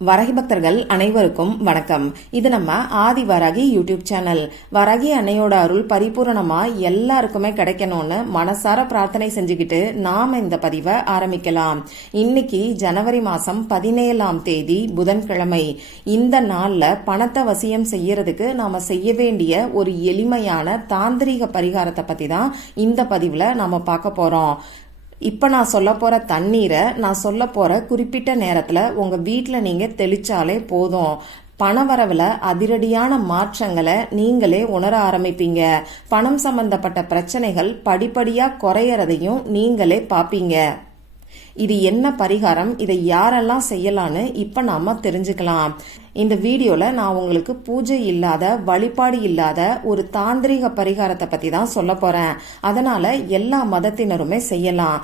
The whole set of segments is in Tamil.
வராகி பக்தர்கள் அனைவருக்கும் வணக்கம். இது நம்ம ஆதி வராகி யூடியூப் சேனல். வராகி அன்னையோட அருள் பரிபூரணமா எல்லாருக்குமே கிடைக்கணும்னு மனசார பிரார்த்தனை செஞ்சுக்கிட்டு நாம இந்த பதிவை ஆரம்பிக்கலாம். இன்னைக்கு ஜனவரி மாசம் 17ஆம் தேதி புதன்கிழமை. இந்த நாள்ல பணத்தை வசியம் செய்யறதுக்கு நாம செய்ய வேண்டிய ஒரு எளிமையான தாந்திரீக பரிகாரத்தை பத்தி தான் இந்த பதிவுல நாம பார்க்க போறோம். இப்ப நான் சொல்ல போற தண்ணீரை நான் சொல்ல போற குறிப்பிட்ட நேரத்துல உங்க வீட்டுல நீங்க தெளிச்சாலே போதும். பணவரவுல அதிரடியான மாற்றங்களை நீங்களே உணர ஆரம்பிப்பீங்க. பணம் சம்பந்தப்பட்ட பிரச்சனைகள் படிப்படியா குறையறதையும் நீங்களே பாப்பீங்க. இது என்ன பரிகாரம், இதை யாரெல்லாம் செய்யலான்னு இப்ப நாம தெரிஞ்சுக்கலாம். இந்த வீடியோல நான் உங்களுக்கு பூஜை இல்லாத, வழிபாடு இல்லாத ஒரு தாந்திரிக பரிகாரத்தை பத்தி தான் சொல்ல போறேன். அதனால எல்லா மதத்தினருமே செய்யலாம்.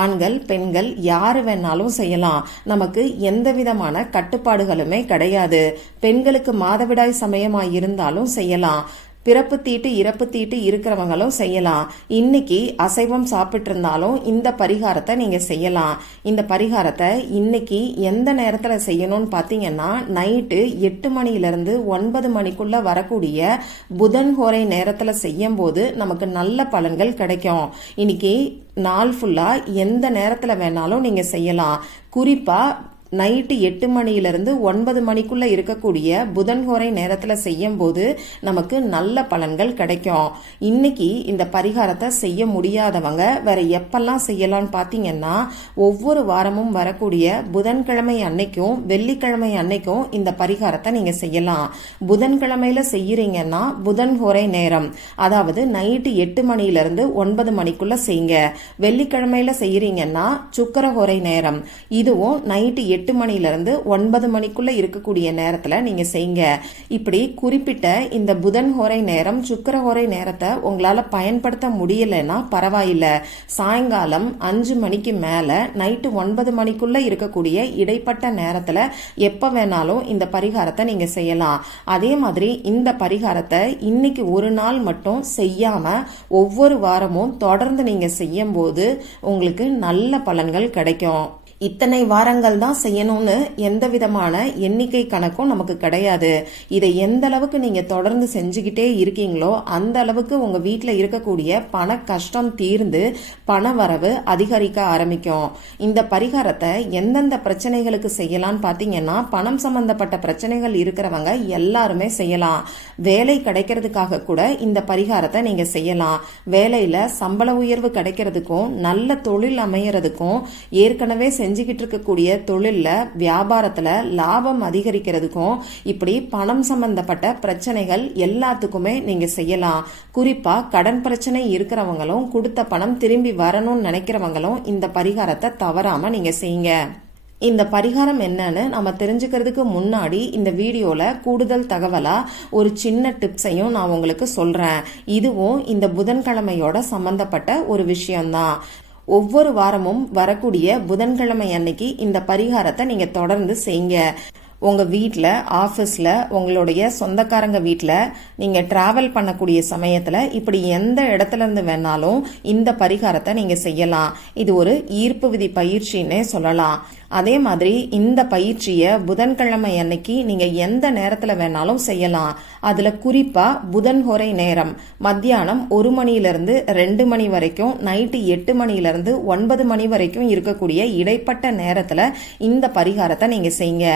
ஆண்கள் பெண்கள் யாரு வேணாலும் செய்யலாம். நமக்கு எந்த விதமான கட்டுப்பாடுகளுமே கிடையாது. பெண்களுக்கு மாதவிடாய் சமயமா இருந்தாலும் செய்யலாம். பிறப்பு தீட்டு இறப்பு தீட்டு இருக்கிறவங்களும் செய்யலாம். இன்னைக்கு அசைவம் சாப்பிட்டு இருந்தாலும் இந்த பரிகாரத்தை நீங்க செய்யலாம். இந்த பரிகாரத்தை இன்னைக்கு எந்த நேரத்துல செய்யணும்னு பாத்தீங்கன்னா, நைட்டு 8 மணியிலிருந்து 9 மணிக்குள்ள வரக்கூடிய புதன் ஹோரை நேரத்துல செய்யும் போது நமக்கு நல்ல பலன்கள் கிடைக்கும். இன்னைக்கு நாள் ஃபுல்லா எந்த நேரத்துல வேணாலும் நீங்க செய்யலாம். குறிப்பா நைட்டு 8 மணியிலிருந்து 9 மணிக்குள்ள இருக்கக்கூடிய புதன்கோரை நேரத்துல செய்யும் போது நமக்கு நல்ல பலன்கள் கிடைக்கும். இன்னைக்கு இந்த பரிகாரத்தை செய்ய முடியாதவங்க வேற எப்பெல்லாம் செய்யலாம்னு பாத்தீங்கன்னா, ஒவ்வொரு வாரமும் வரக்கூடிய புதன்கிழமை அன்னைக்கும் வெள்ளிக்கிழமை அன்னைக்கும் இந்த பரிகாரத்தை நீங்க செய்யலாம். புதன்கிழமையில செய்யறீங்கன்னா புதன்கோரை நேரம், அதாவது நைட்டு 8 மணியிலிருந்து 9 மணிக்குள்ள செய்யுங்க. வெள்ளிக்கிழமையில செய்யறீங்கன்னா சுக்கரஹோரை நேரம், இதுவும் நைட்டு 8 மணியிலிருந்து 9 மணிக்குள்ள இருக்கக்கூடிய நேரத்துல நீங்க செய்யுங்க. இப்படி குறிப்பிட்ட இந்த புதன் ஹோரை நேரம், சுக்கர ஹோரை நேரத்தை உங்களால பயன்படுத்த முடியலன்னா பரவாயில்ல. சாயங்காலம் 5 மணிக்கு மேல நைட்டு 9 மணிக்குள்ள இருக்கக்கூடிய இடைப்பட்ட நேரத்துல எப்ப வேணாலும் இந்த பரிகாரத்தை நீங்க செய்யலாம். அதே மாதிரி இந்த பரிகாரத்தை இன்னைக்கு ஒரு நாள் மட்டும் செய்யாம ஒவ்வொரு வாரமும் தொடர்ந்து நீங்க செய்யும் போது உங்களுக்கு நல்ல பலன்கள் கிடைக்கும். இத்தனை வாரங்கள் தான் செய்யணும்னு எந்த விதமான எண்ணிக்கை கணக்கும் நமக்கு கிடையாது. இதை எந்த அளவுக்கு நீங்க தொடர்ந்து செஞ்சுக்கிட்டே இருக்கீங்களோ அந்த அளவுக்கு உங்க வீட்டுல இருக்கக்கூடிய பண கஷ்டம் தீர்ந்து பண வரவு அதிகரிக்க ஆரம்பிக்கும். இந்த பரிகாரத்தை எந்தெந்த பிரச்சனைகளுக்கு செய்யலாம்னு பாத்தீங்கன்னா, பணம் சம்பந்தப்பட்ட பிரச்சனைகள் இருக்கிறவங்க எல்லாருமே செய்யலாம். வேலை கிடைக்கிறதுக்காக கூட இந்த பரிகாரத்தை நீங்க செய்யலாம். வேலையில சம்பள உயர்வு கிடைக்கிறதுக்கும் நல்ல தொழில் அமையறதுக்கும், ஏற்கனவே செஞ்சுக்கிட்டு இருக்கக்கூடிய தொழில்ல வியாபாரத்துல லாபம் அதிகரிக்கிறதுக்கும், இப்படி பணம் சம்பந்தப்பட்ட பிரச்சனைகள் எல்லாத்துக்குமே நீங்க செய்யலாம். குறிப்பா கடன் பிரச்சனை இருக்கிறவங்களும், கொடுத்த பணம் திரும்பி வரணும்னு நினைக்கிறவங்களும் இந்த பரிகாரத்தை தவறாம நீங்க செய்யுங்க. இந்த பரிகாரம் என்னன்னு நம்ம தெரிஞ்சுக்கிறதுக்கு முன்னாடி இந்த வீடியோல கூடுதல் தகவலா ஒரு சின்ன டிப்ஸையும் நான் உங்களுக்கு சொல்றேன். இதுவும் இந்த புதன்கிழமையோட சம்பந்தப்பட்ட ஒரு விஷயம்தான். ஒவ்வொரு வாரமும் வரக்கூடிய புதன்கிழமை அன்னைக்கு இந்த பரிகாரத்தை நீங்க தொடர்ந்து செய்யுங்க. உங்க வீட்டில், ஆஃபீஸில், உங்களுடைய சொந்தக்காரங்க வீட்டில் நீங்க டிராவல் பண்ணக்கூடிய சமயத்துல இப்படி எந்த இடத்துல இருந்து வேணாலும் இந்த பரிகாரத்தை நீங்க செய்யலாம். இது ஒரு ஈர்ப்பு விதி பயிற்சின்னே சொல்லலாம். அதே மாதிரி இந்த பயிற்சியை புதன்கிழமை அன்னைக்கு நீங்க எந்த நேரத்துல வேணாலும் செய்யலாம். அதுல குறிப்பா புதன் ஹோரை நேரம் மத்தியானம் 1 மணியிலிருந்து 2 மணி வரைக்கும், நைட்டு 8 மணியிலிருந்து 9 மணி வரைக்கும் இருக்கக்கூடிய இடைப்பட்ட நேரத்துல இந்த பரிகாரத்தை நீங்க செய்யுங்க.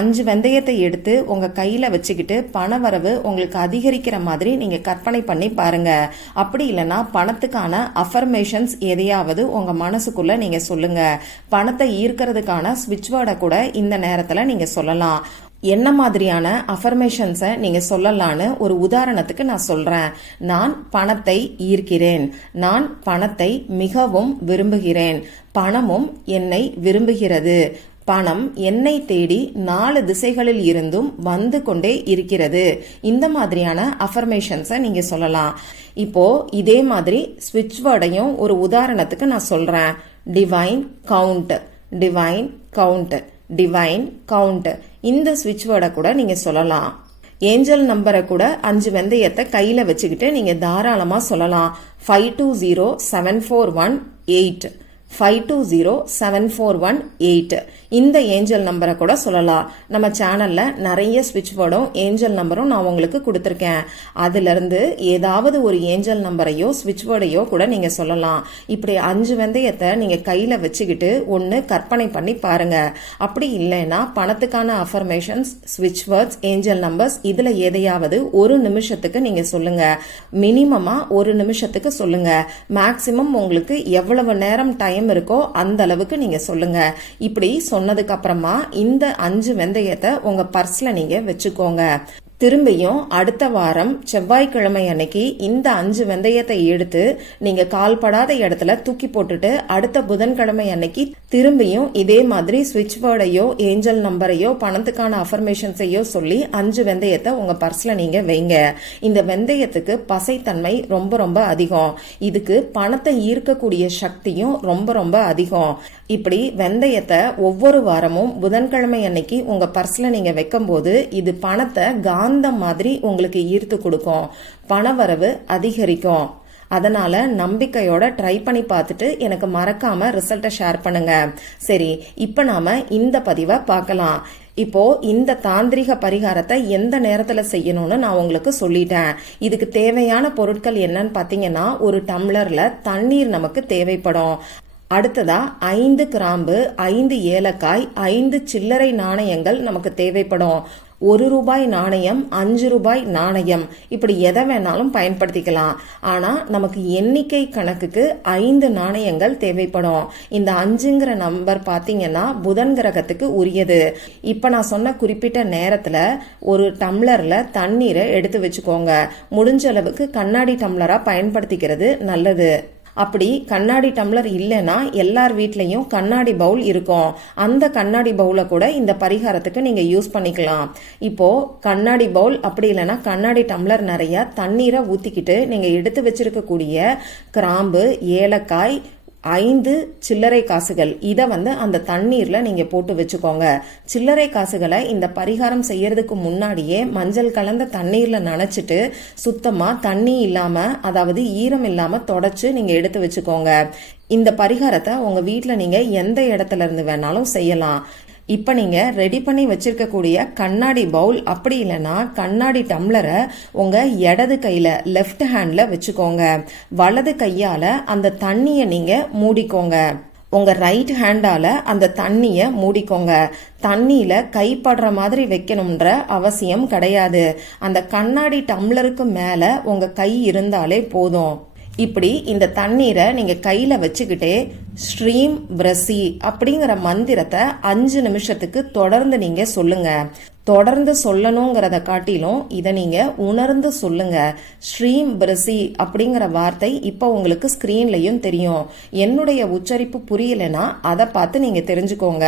5 வெந்தயத்தை எடுத்து உங்க கையில வச்சுக்கிட்டு பணவரவு உங்களுக்கு அதிகரிக்கிற மாதிரி நீங்க கற்பனை பண்ணி பாருங்க. அப்படி இல்லைன்னா பணத்துக்கான அஃபர்மேஷன்ஸ் எதையாவது உங்க மனசுக்குள்ள நீங்க சொல்லுங்க. பணத்தை ஈர்க்கிறதுக்கான ஸ்விட்ச் வேர்டை கூட இந்த நேரத்துல நீங்க சொல்லலாம். என்ன மாதிரியான அஃபர்மேஷன்ஸை நீங்க சொல்லலான்னு ஒரு உதாரணத்துக்கு நான் சொல்றேன். நான் பணத்தை ஈர்க்கிறேன். நான் பணத்தை மிகவும் விரும்புகிறேன். பணமும் என்னை விரும்புகிறது. பணம் என்னை தேடி 4 திசைகளில் இருந்தும் வந்து கொண்டே இருக்கிறது. இந்த மாதிரியான அஃபர்மேஷன்ஸை நீங்க சொல்லலாம். இப்போ இதே மாதிரி ஸ்விட்ச் வேர்டையும் ஒரு உதாரணத்துக்கு நான் சொல்றேன். Divine count, divine count, divine count. இந்த ஸ்விட்ச் வேர்டை கூட நீங்க சொல்லலாம். ஏஞ்சல் நம்பரை கூட 5 வெந்தயத்தை கையில வச்சுக்கிட்டு நீங்க தாராளமா சொல்லலாம். 520741 8 520741 இந்த ஏஞ்சல் நம்பரை கூட சொல்லலாம். நம்ம சேனல்ல நிறைய ஸ்விட்ச் வேர்டும் ஏஞ்சல் நம்பரும் நான் உங்களுக்கு கொடுத்துருக்கேன். அதுல இருந்து ஏதாவது ஒரு ஏஞ்சல் நம்பரையோ ஸ்விட்ச் வேர்டையோ கூட நீங்க சொல்லலாம். இப்படி 5 வெந்தயத்தை நீங்க கையில வச்சுக்கிட்டு ஒன்னு கற்பனை பண்ணி பாருங்க. அப்படி இல்லைன்னா பணத்துக்கான அஃபர்மேஷன்ஸ், ஸ்விட்ச் வேர்ட்ஸ், ஏஞ்சல் நம்பர்ஸ் இதுல எதையாவது ஒரு நிமிஷத்துக்கு நீங்க சொல்லுங்க. மினிமமா ஒரு நிமிஷத்துக்கு சொல்லுங்க. மேக்சிமம் உங்களுக்கு எவ்வளவு நேரம் டைம் இருக்கோ அந்த அளவுக்கு நீங்க சொல்லுங்க. இப்படி சொன்னதுக்கு அப்புறமா இந்த 5 வெந்தயத்தை உங்க பர்ஸ்ல நீங்க வச்சுக்கோங்க. திரும்பியும் அடுத்த வாரம் செவ்வாய்க்கிழமை அன்னைக்கு இந்த 5 வெந்தயத்தை எடுத்து நீங்க கால்படாத இடத்துல தூக்கி போட்டுட்டு அடுத்த புதன்கிழமை அன்னைக்கு திரும்பியும் இதே மாதிரி ஸ்விட்ச் வேர்டையோ ஏஞ்சல் நம்பரையோ பணத்துக்கான அஃபர்மேஷன்ஸையோ சொல்லி 5 வெந்தயத்தை உங்க பர்ஸ்ல நீங்க வைங்க. இந்த வெந்தயத்துக்கு பசைத்தன்மை ரொம்ப ரொம்ப அதிகம். இதுக்கு பணத்தை ஈர்க்கக்கூடிய சக்தியும் ரொம்ப ரொம்ப அதிகம். இப்படி வெந்தயத்தை ஒவ்வொரு வாரமும் புதன்கிழமை அன்னைக்கு உங்க பர்ஸ்ல நீங்க வைக்கும் போது இது பணத்தை அந்த மாதிரி உங்களுக்கு ஈர்த்து கொடுக்கும். பணவரவு அதிகரிக்கும். அதனால நம்பிக்கையோட ட்ரை பண்ணி பார்த்துட்டு எனக்கு மறக்காம ரிசல்ட்டை ஷேர் பண்ணுங்க. சரி, இப்ப நாம இந்த பதிவை பார்க்கலாம். இப்போ இந்த தாந்திரிக பரிகாரத்தை எந்த நேரத்துல செய்யணும்னு நான் உங்களுக்கு சொல்லிட்டேன். இதுக்கு தேவையான பொருட்கள் என்னன்னு பாத்தீங்கன்னா, ஒரு டம்ளர்ல தண்ணீர் நமக்கு தேவைப்படும். அடுத்ததா 5 கிராம்பு, 5 ஏலக்காய், 5 சில்லறை நாணயங்கள் நமக்கு தேவைப்படும். 1 ரூபாய் நாணயம், 5 ரூபாய் நாணயம், இப்படி எதை வேணாலும் பயன்படுத்திக்கலாம். ஆனா நமக்கு எண்ணிக்கை கணக்குக்கு 5 நாணயங்கள் தேவைப்படும். இந்த 5ங்கிற நம்பர் பாத்தீங்கன்னா புதன் கிரகத்துக்கு உரியது. இப்ப நான் சொன்ன குறிப்பிட்ட நேரத்துல ஒரு டம்ளர்ல தண்ணீரை எடுத்து வச்சுக்கோங்க. முடிஞ்ச அளவுக்கு கண்ணாடி டம்ளரா பயன்படுத்திக்கிறது நல்லது. அப்படி கண்ணாடி டம்ளர் இல்லைன்னா எல்லார் வீட்லயும் கண்ணாடி பவுல் இருக்கும். அந்த கண்ணாடி பவுல கூட இந்த பரிகாரத்துக்கு நீங்க யூஸ் பண்ணிக்கலாம். இப்போ கண்ணாடி பவுல் அப்படி இல்லைன்னா கண்ணாடி டம்ளர் நிறைய தண்ணீரை ஊத்திக்கிட்டு நீங்க எடுத்து வச்சிருக்கக்கூடிய கிராம்பு, ஏலக்காய், 5 சில்லறை காசுகள் இத அந்த தண்ணீர்ல நீங்க போட்டு வச்சுக்கோங்க. சில்லறை காசுகளை இந்த பரிகாரம் செய்யறதுக்கு முன்னாடியே மஞ்சள் கலந்த தண்ணீர்ல நனைச்சிட்டு சுத்தமா தண்ணி இல்லாம, அதாவது ஈரம் இல்லாம தொடச்சு நீங்க எடுத்து வச்சுக்கோங்க. இந்த பரிகாரத்தை உங்க வீட்டுல நீங்க எந்த இடத்துல இருந்து வேணாலும் செய்யலாம். இப்ப நீங்க ரெடி பண்ணி வச்சிருக்கக்கூடிய கண்ணாடி பவுல் அப்படி இல்லைன்னா கண்ணாடி டம்ளரை உங்க இடது கையில லெஃப்ட் ஹேண்ட்ல வச்சுக்கோங்க. வலது கையால அந்த தண்ணிய நீங்க மூடிக்கோங்க. உங்க ரைட் ஹேண்டால அந்த தண்ணிய மூடிக்கோங்க. தண்ணியில கைப்படுற மாதிரி வைக்கணும்ன்ற அவசியம் கிடையாது. அந்த கண்ணாடி டம்ளருக்கு மேல உங்க கை இருந்தாலே போதும். இப்படி இந்த தண்ணீரை நீங்க கையில வச்சுக்கிட்டே ஸ்ரீம் பிரசி அப்படிங்கிற மந்திரத்தை 5 நிமிஷத்துக்கு தொடர்ந்து நீங்க சொல்லுங்க. தொடர்ந்து சொல்லணுங்கிறத காட்டிலும் இதை நீங்க உணர்ந்து சொல்லுங்க. ஸ்ரீம் பிரசி அப்படிங்கிற வார்த்தை இப்ப உங்களுக்கு ஸ்கிரீன்லயும் தெரியும். என்னுடைய உச்சரிப்பு புரியலன்னா அதை பார்த்து நீங்க தெரிஞ்சுக்கோங்க.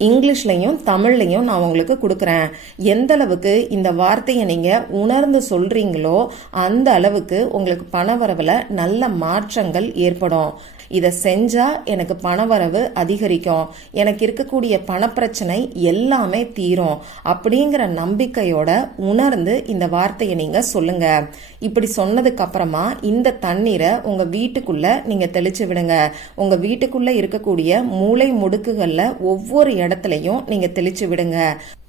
இங்கிலீஷ்லயும் தமிழ்லையும் நான் உங்களுக்கு கொடுக்கறேன். எந்த அளவுக்கு இந்த வார்த்தையை நீங்க உணர்ந்து சொல்றீங்களோ அந்த அளவுக்கு உங்களுக்கு பணவரவுல நல்ல மாற்றங்கள் ஏற்படும். இதை செஞ்சா எனக்கு பணவரவு அதிகரிக்கும், எனக்கு இருக்கக்கூடிய பணப்பிரச்சனை எல்லாமே தீரும் அப்படிங்கிற நம்பிக்கையோட உணர்ந்து இந்த வார்த்தையை நீங்க சொல்லுங்க. இப்படி சொன்னதுக்கு அப்புறமா இந்த தண்ணீரை உங்க வீட்டுக்குள்ள நீங்க தெளிச்சு விடுங்க. உங்க வீட்டுக்குள்ள இருக்கக்கூடிய மூளை முடுக்குகள்ல ஒவ்வொரு இடத்துலயும் நீங்க தெளிச்சு விடுங்க.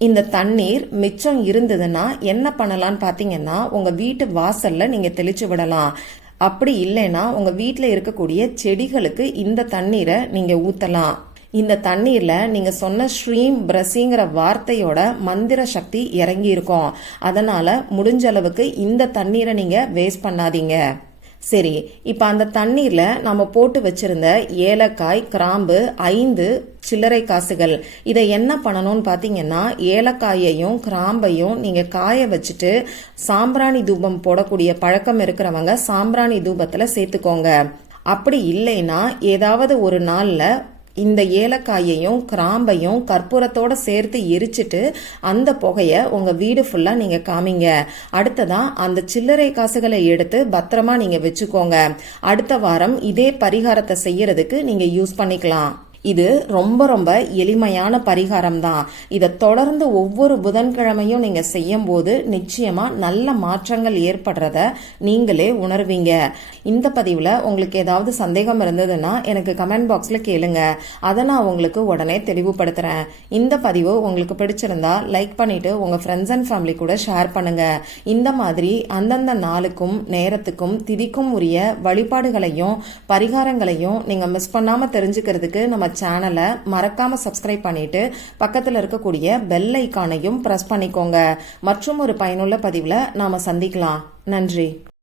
இந்த தண்ணீர் மிச்சம் இருந்ததுன்னா என்ன பண்ணலாம்னு பாத்தீங்கன்னா, உங்க வீட்டு வாசல்ல நீங்க தெளிச்சு விடலாம். அப்படி இல்லைன்னா உங்க வீட்டுல இருக்கக்கூடிய செடிகளுக்கு இந்த தண்ணீரை நீங்க ஊத்தலாம். இந்த தண்ணீர்ல நீங்க சொன்ன ஸ்ரீம் பிரசிங்கிற வார்த்தையோட மந்திர சக்தி இறங்கி இருக்கும். அதனால முடிஞ்ச அளவுக்கு இந்த தண்ணீரை நீங்க வேஸ்ட் பண்ணாதீங்க. சரி, இப்ப அந்த தண்ணீர்ல நம்ம போட்டு வச்சிருந்த ஏலக்காய், கிராம்பு, 5 சில்லறை காசுகள் இதை என்ன பண்ணணும்னு பாத்தீங்கன்னா, ஏலக்காயையும் கிராம்பையும் நீங்க காய வச்சுட்டு சாம்பிராணி தூபம் போடக்கூடிய பழக்கம் இருக்கிறவங்க சாம்பிராணி தூபத்துல சேர்த்துக்கோங்க. அப்படி இல்லைன்னா ஏதாவது ஒரு நாள்ல இந்த ஏலக்காயையும் கிராம்பையும் கற்பூரத்தோட சேர்த்து எரிச்சிட்டு அந்த புகைய உங்க வீடு ஃபுல்லா நீங்க காமிங்க. அடுத்ததா அந்த சில்லறை காசுகளை எடுத்து பத்திரமா நீங்க வச்சுக்கோங்க. அடுத்த வாரம் இதே பரிகாரத்தை செய்யறதுக்கு நீங்க யூஸ் பண்ணிக்கலாம். இது ரொம்ப ரொம்ப எளிமையான பரிகாரம் தான். இதை தொடர்ந்து ஒவ்வொரு புதன்கிழமையும் நீங்க செய்யும் போது நிச்சயமா நல்ல மாற்றங்கள் ஏற்படுறத நீங்களே உணர்வீங்க. இந்த பதிவுல உங்களுக்கு ஏதாவது சந்தேகம் இருந்ததுன்னா எனக்கு கமெண்ட் பாக்ஸ்ல கேளுங்க. அதை நான் உங்களுக்கு உடனே தெளிவுபடுத்துறேன். இந்த பதிவு உங்களுக்கு பிடிச்சிருந்தா லைக் பண்ணிட்டு உங்க ஃப்ரெண்ட்ஸ் அண்ட் ஃபேமிலி கூட ஷேர் பண்ணுங்க. இந்த மாதிரி அந்தந்த நாளுக்கும் நேரத்துக்கும் திதிக்கும் உரிய வழிபாடுகளையும் பரிகாரங்களையும் நீங்க மிஸ் பண்ணாம தெரிஞ்சுக்கிறதுக்கு நம்ம சேனலை மறக்காம சப்ஸ்கிரைப் பண்ணிட்டு பக்கத்துல இருக்கக்கூடிய பெல் ஐகானையும் பிரஸ் பண்ணிக்கோங்க. மற்றும் ஒரு பயனுள்ள பதிவுல நாம சந்திக்கலாம். நன்றி.